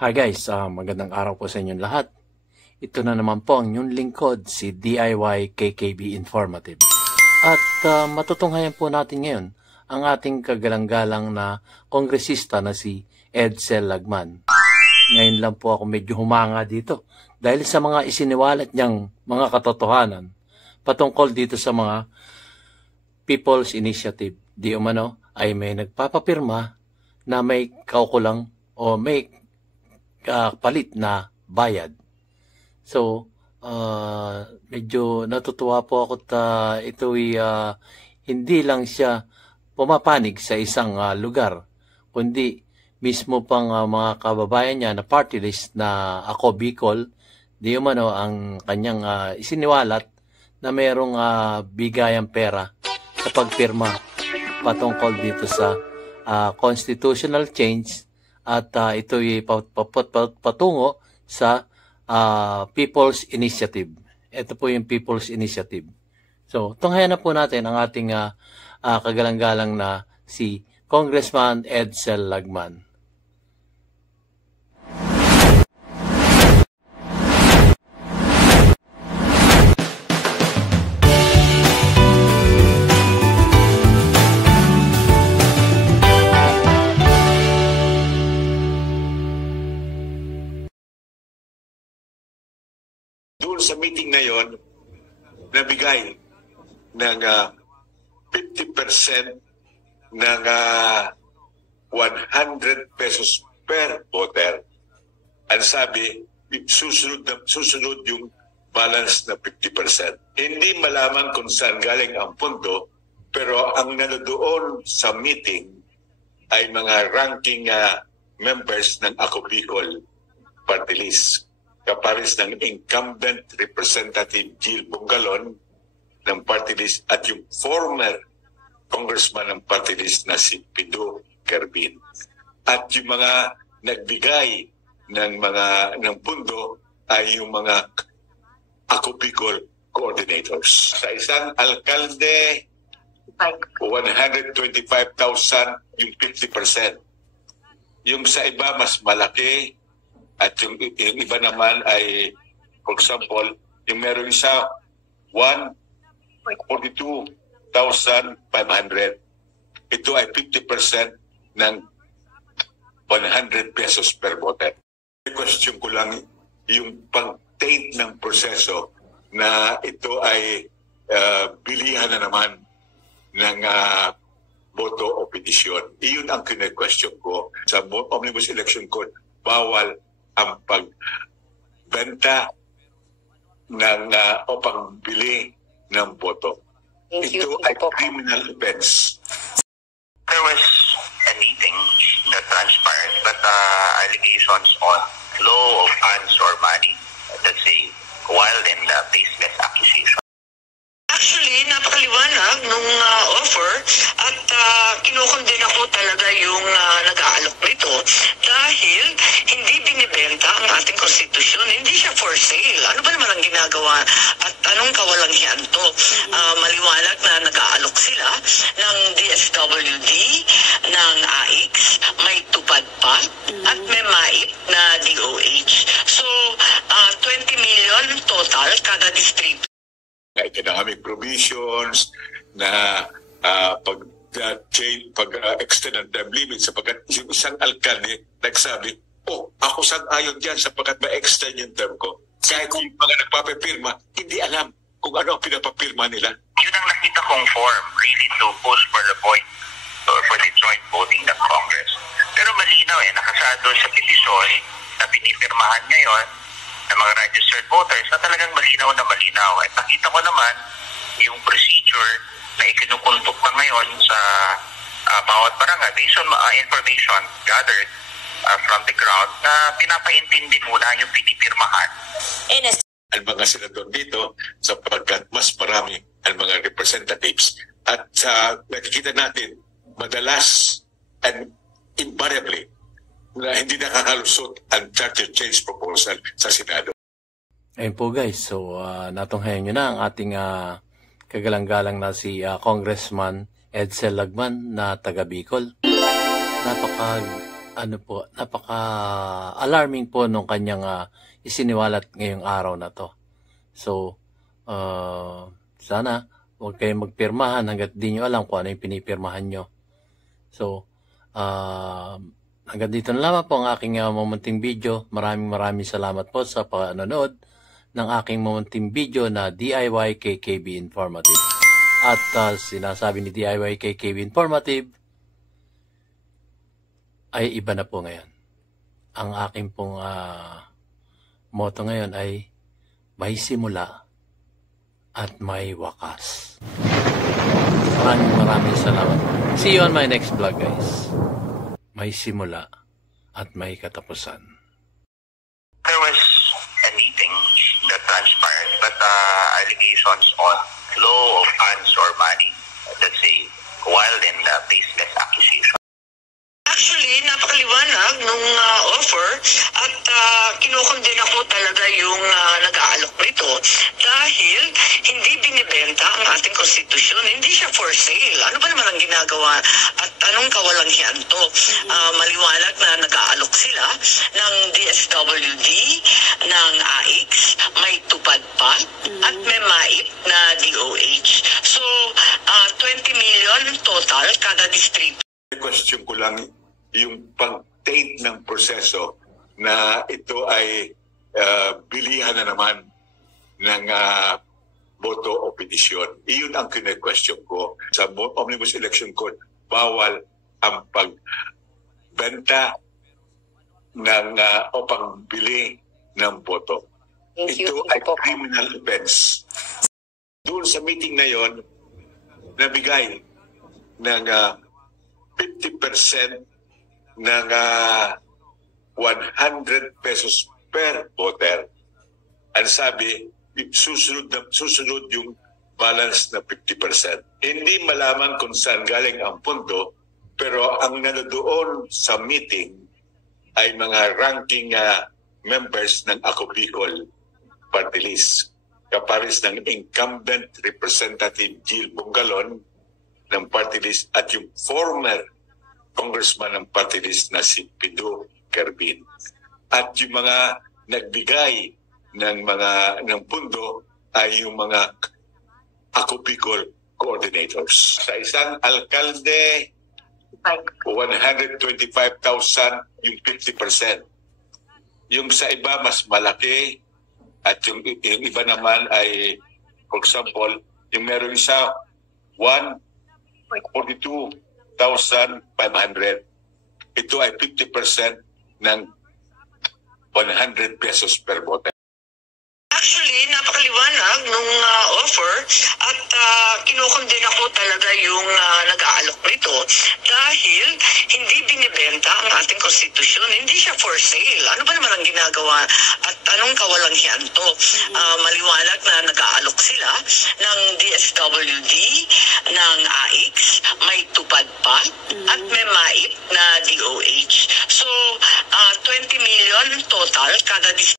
Hi guys, magandang araw po sa inyong lahat. Ito na naman po ang inyong lingkod, si DIY KKB Informative. At matutunghayan po natin ngayon ang ating kagalang-galang na kongresista na si Edsel Lagman. Ngayon lang po ako medyo humanga dito dahil sa mga isiniwalat niyang mga katotohanan patungkol dito sa mga People's Initiative. Di umano ay may nagpapapirma na may kaukulang o may palit na bayad. So, medyo natutuwa po ako at ito'y hindi lang siya pumapanig sa isang lugar, kundi mismo pang mga kababayan niya na party list na Ako Bicol, di umano ang kanyang isiniwalat na mayroong bigayang pera sa pagpirma patungkol dito sa constitutional change at ito'y patungo sa People's Initiative. Ito po yung People's Initiative. So, tunghayan na po natin ang ating kagalang-galang na si Congressman Edsel Lagman. Sa meeting na yon, nabigay ng 50% ng 100 pesos per voter. Ang sabi, susunod yung balance na 50%. Hindi malaman kung saan galing ang pondo, pero ang nandoon sa meeting ay mga ranking members ng Ako Bicol Party List. Kapares ng incumbent representative Jill Bungalon ng party list at yung former congressman ng party list na si Pido Kerbin. At yung mga nagbigay ng pundo ay yung mga Ako Bicol coordinators. Sa isang alkalde, 125,000 yung 50%. Yung sa iba mas malaki. At yung iba naman ay, for example, yung meron isa, 142,500. Ito ay 50% ng 100 pesos per voter. Question ko lang yung pag-taint ng proseso na ito ay bilihan na naman ng boto o petisyon. Iyon ang kine-question ko. Sa Omnibus Election Code, bawal ang pagbenta ng o pagbili ng boto. Ito ay criminal offense. There was a meeting that transpired, but allegations on flow of funds or money, let's say, wild and baseless accusation. Actually, napakaliwanag nung offer at kinukondena ko talaga yung nag-aalok nito dahil hindi binibenta ang ating konstitusyon. Hindi siya for sale. Ano ba naman ang ginagawa at anong kawalanghyan to? Maliwanag na nag-aalok sila ng DSWD, ng AIX, may tupad pa at may MAIT na DOH. So, 20 million total kada district. Economic provisions na pag-extend ang term limit sapagkat yung isang alkalde nagsabi, ako sang-ayon dyan sapagkat ma-extend yung term ko. Kahit yung mga nagpapapirma, hindi alam kung ano ang pinapapirma nila. Yun ang nakita kong form, really to push for the point or for the joint voting ng Congress. Pero malinaw nakasado sa petisyon na pinipirmahan ngayon ng mga registered voters na talagang malinaw na malinaw. At nakita ko naman yung procedure na ikinukuntok pa ngayon sa bawat barangay based on information gathered from the crowd na pinapaintindi muna yung pinipirmahan. Ang mga senador dito sapagkat mas marami ang mga representatives at nakikita natin madalas and invariably na hindi nakakalusot ang charter change proposal sa Senado. Ayun po guys, so natunghayan nyo na ang ating kagalang-galang na si Congressman Edsel Lagman na taga Bicol. Napaka alarming po nung kanyang isiniwalat ngayong araw na to. So, sana huwag kayong magpirmahan hanggat di nyo alam kung ano yung pinipirmahan nyo. So, hanggang dito na lamang po ang aking mamunting video. Maraming salamat po sa panonood ng aking mamunting video na DIY KKB Informative. At sinasabi ni DIY KKB Informative ay iba na po ngayon. Ang aking pong motto ngayon ay may simula at may wakas. Maraming salamat. See you on my next vlog, guys. May simula at may katapusan. There was a meeting that transpired, but allegations on flow of funds or money, let's say, wild and baseless accusation. Actually, napakaliwanag nung offer at kinukondena ko talaga yung nag-aalok nito dahil hindi binibenta ang ating konstitusyon. Hindi siya for sale. Ano ba naman ang ginagawa at anong kawalanghyan to? Maliwanag na nag-aalok sila ng DSWD, ng AIX, may tupad pa, at may MAIP na DOH. So, 20 million total kada distrito. Question ko lang yung pag-taint ng proseso na ito ay bilihan na naman ng boto o petisyon. Iyon ang kine-question ko. Sa Omnibus Election Code, bawal ang pagbenta ng o pagbili ng boto. Ito ay criminal offense. Doon sa meeting na yon, nabigay ng 50% ng 100 pesos per voter. Ang sabi, susunod yung balance na 50%. Hindi malaman kung saan galing ang pondo, pero ang nandoon sa meeting ay mga ranking members ng Ako Bicol Party List. Kapares ng incumbent representative Jill Bungalon ng party list at yung former congressman ng party list na si Pido Carbin. At yung mga nagbigay ng pundo ay yung mga Ako Bicol coordinators. Sa isang alkalde, 125,000 yung 50%. Yung sa iba mas malaki at yung iba naman ay, for example, yung meron isa 142,500. Ito ay 50% ng 100 pesos per voter. Actually, napakaliwanag nung offer at kinukondena ko talaga yung nag-aalok nito dahil hindi binibenta ang ating konstitusyon. Hindi siya for sale. Ano ba naman ang ginagawa at anong kawalanghyan to? Maliwanag na nag-aalok sila ng DSWD, ng